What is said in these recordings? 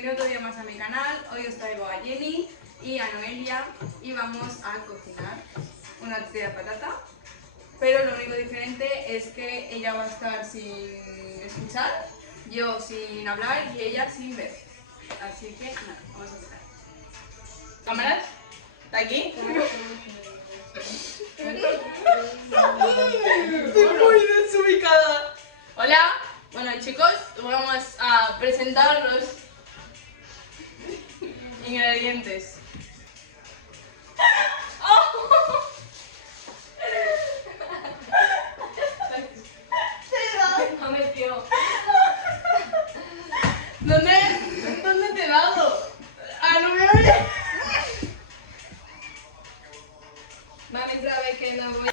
bienvenido otro día más a mi canal. Hoy os traigo a Jenny y a Noelia y vamos a cocinar una tortilla de patata. Pero lo único diferente es que ella va a estar sin escuchar, yo sin hablar y ella sin ver. Así que nada, vamos a empezar. ¿Cámaras? ¿Está aquí? Estoy muy desubicada. Hola, bueno chicos, vamos a presentar los ingredientes. No me tío. ¿Dónde te he dado? Ah, no me oyes. Mami sabe que no voy.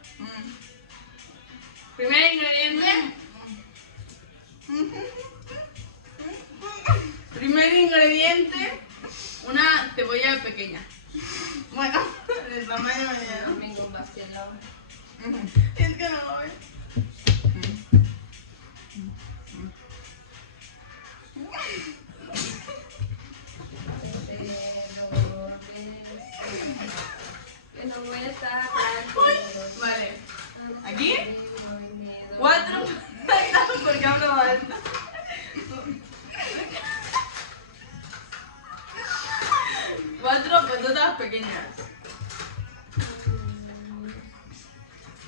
Primer ingrediente. Primer ingrediente, una cebolla pequeña. Bueno, el tamaño mediano. Ningún bastión, es que no lo veo. Vale, aquí 4 porque hablo alto. 4 patatas pequeñas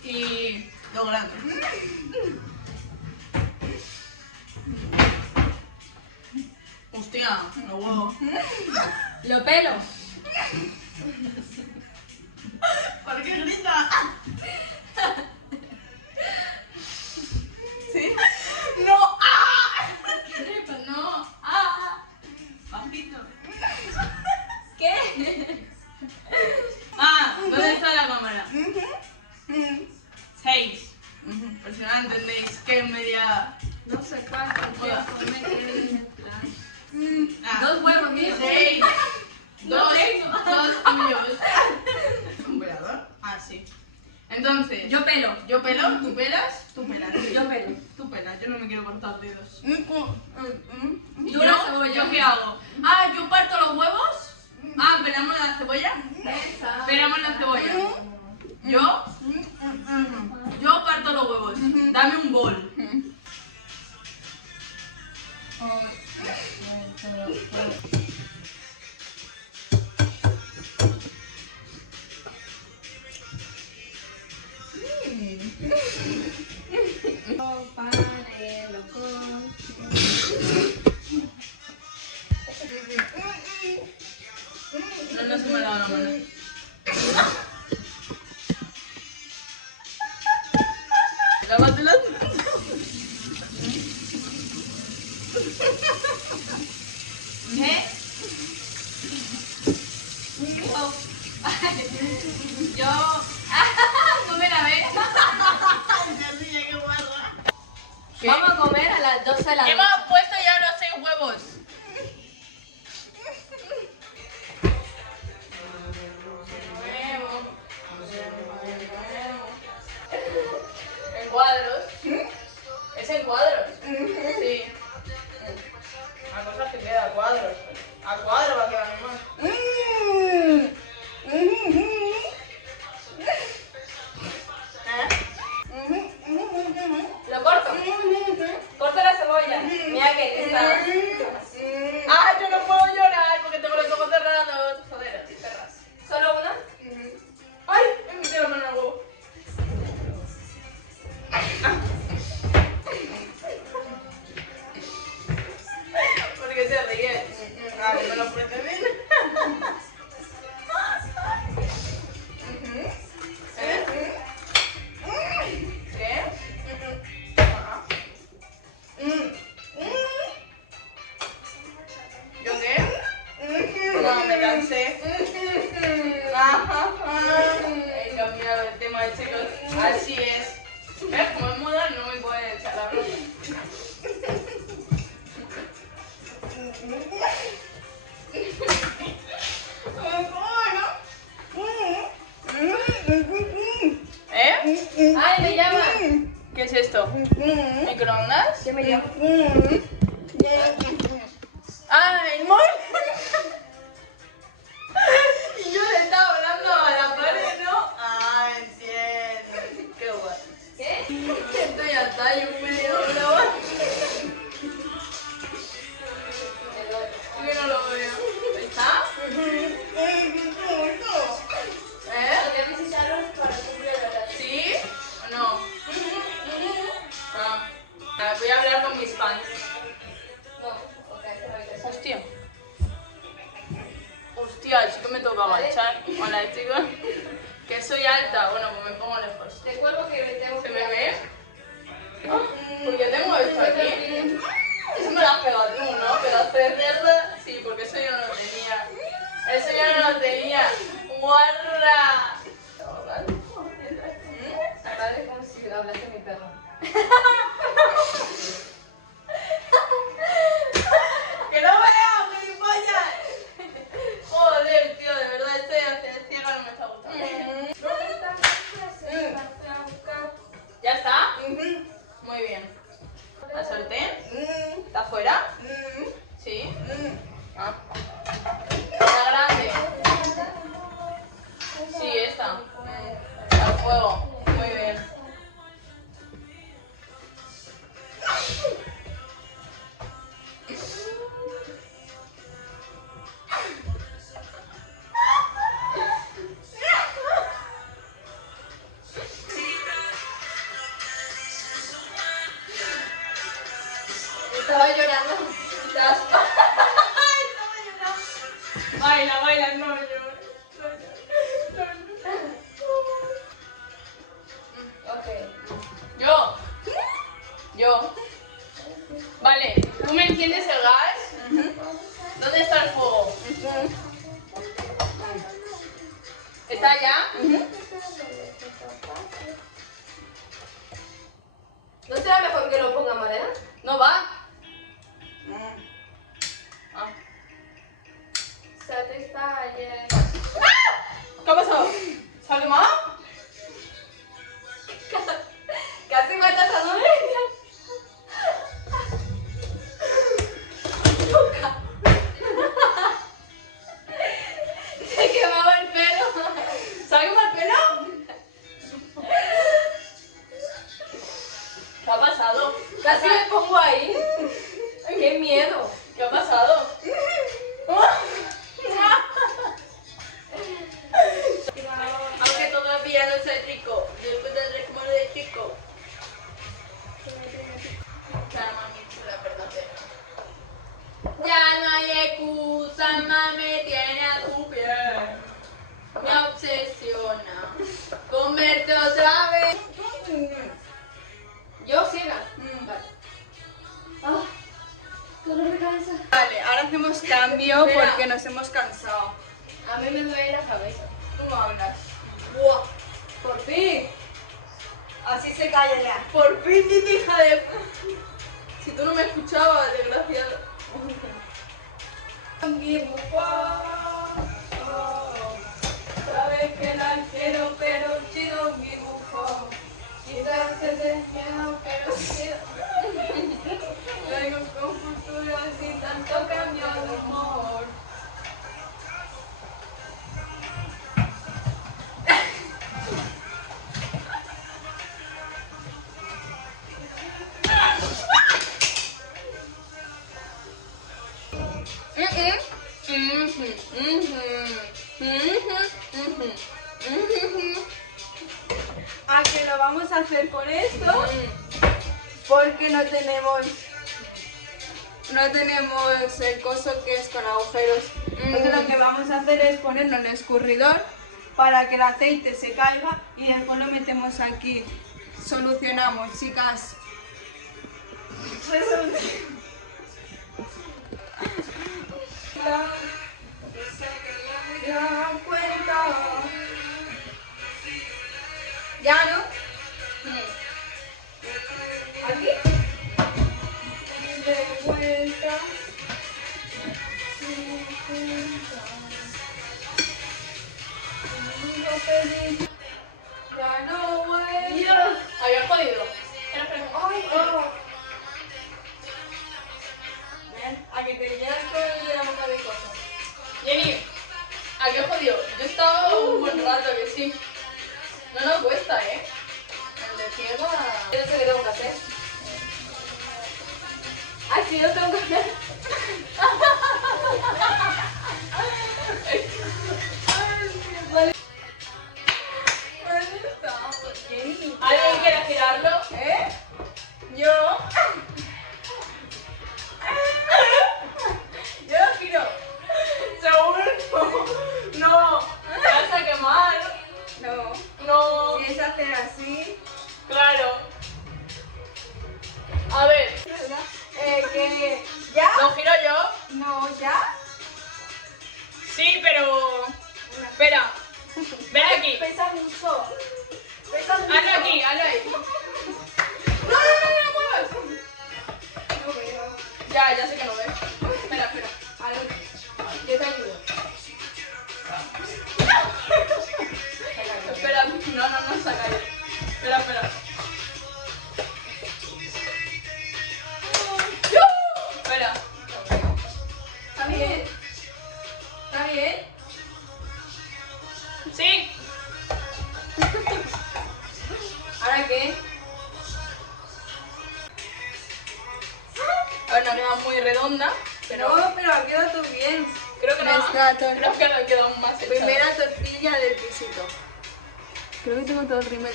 y 2 grandes. Hostia, los huevos. Lo pelo. ¿Por qué grita? ¿Sí? ¡No! ¡Ah! ¡No! ¡Ah! Bajito. ¿Qué? Ah, ¿dónde está la cámara? 6. Por si no la entendéis, que es media... No sé cuánto tiempo me quedé. 2 huevos, mío. 6. 2 tuyos. ¿Un velador? Ah, sí. Entonces, Yo pelo. yo pelo, tú pelas, tú pelas. Yo pelo. Tú pelas, yo no me quiero cortar dedos. ¿Y tú la cebolla? ¿Yo qué hago? Ah, yo parto los huevos. Ah, pelamos la cebolla. Pelamos la cebolla. Yo parto los huevos. Dame un bol. No se me ha dado la mano. Lávatela. ¿Eh? Yo... no me la ve. ¿Qué? Vamos a comer a las 12 de la noche. Hemos puesto ya los 6 huevos. En cuadros. ¿Es en cuadros? Sí. La cosa es que queda a cuadros. A cuadro va a quedar más. ¿Lo corto? Corto la cebolla. Mira que está. Ah, yo no puedo llorar porque tengo los ojos cerrados. Joder, así cerras. ¿Solo una? Ay, me metí la mano en el huevo. ¿Por qué te ríes? Ah, que me lo ofreces bien. ¿Yo qué? No, me cansé. He cambiado el tema de chicos. Así es. ¿Ves? Como es muda, no me puede echar la broma. ¿Eh? ¡Ay, me llaman! ¿Qué es esto? ¿Microondas? ¿Qué me llaman? ¡Ah, el móvil! Y yo le estaba hablando a la pared, ¿no? ¡Ah, entiendo! ¡Qué guay! ¿Qué? Esto ya está, yo medio grabando. Que no lo veo. ¿Está? ¿Eh? Voy a visitaros para cumplir la edad. ¿Sí? ¿O no? Ah. A ver, voy a hablar con mis fans. No, ok, se va a ir. Hostia. Hostia, sí que me toca agachar. Hola, chicos. Que soy alta. Bueno, pues me pongo lejos. Te cuelgo que me tengo ¿Se que me ve? Ah, pues yo tengo esto aquí. Eso me lo has pegado tú, ¿no? Pedazo de cerda. Sí, porque eso yo no lo tenía. Eso yo no lo tenía. ¡Guarra! Te agradezco como si hablaste de mi perro. ¡Que no veo, gilipollas! Joder, tío, de verdad estoy hacia ciega, no me está gustando. ¿Dónde está mi frase? ¿Ya está? Muy bien. ¿La solté? ¿Está fuera? ¿Sí? Ah. ¿Está grande? Sí, esta. Al fuego. Muy bien. Estaba llorando. Estás... Baila, baila, no, yo. Ok. Yo. Vale, ¿tú me enciendes el gas? ¿Dónde está el fuego? ¿Está ya? ¿No será mejor que lo ponga madera? ¿No va? Ah. Satisfyer. ¿Qué ha pasado? ¿Se ha quemado? Casi matas a Noelia. Se quemaba el pelo. ¿Se ha quemado el pelo? ¿Qué ha pasado? Casi me pongo ahí. Ay, qué miedo. ¿Qué ha pasado? Aunque todavía no soy rico, después tendré como de chico. Claro, mami, chula, perdónate. Ya no hay excusa, mami, tiene a tu piel. Me obsesiona comerte otra vez. Yo ciega. Vale. Ah, dolor de cabeza. Vale, ahora hacemos cambio Espera. porque nos hemos cansado. A mí me duele la cabeza. ¿Cómo hablas? ¡Buah! ¡Por fin! Así se calla ya. ¡Por fin, mi hija de... Si tú no me escuchabas, desgraciado. Sabes que la quiero, pero she don't give a fuck. Quizás se desviado, pero sí. Vengo con futuro sin tanto cambio de humor. ¿A que lo vamos a hacer con esto? Porque no tenemos el coso que es con agujeros. Entonces lo que vamos a hacer es ponerlo en el escurridor para que el aceite se caiga y después lo metemos aquí. Solucionamos, chicas. ¿Ya no? ¿Aquí? De vuelta. Ya no vuelvo. Había jodido. Espera, espera. Ay, oh. Ven, a que te quieras con sí. No cuesta, ¿eh? El de ciega... Yo no sé qué tengo que hacer. Ay, sí, yo tengo que hacer. ¿Alguien quiere girarlo? ¿Eh? Yo... Yo lo giro. Seguro no. Te vas a quemar. No. No. Si es hacer así... Claro. A ver. que... ¿Ya? ¿Lo giro yo? No, ¿ya? Sí, pero... Espera. Ven aquí. Pesa mucho. Pesa mucho. Hazlo aquí, hazlo ahí. No muevas. No veo. Ya sé que no ves. Espera. A ver, yo te ayudo. Espera. No, se ha caído. Espera. Espera. ¿Está bien? ¿Está bien? Sí. ¿Ahora qué? A ver, no ha quedado muy redonda, pero No, pero ha quedado todo bien. creo que no. Mezcla todo. Creo que no ha quedado más echado. Primera tortilla del pisito. Creo que tengo todo el rímel.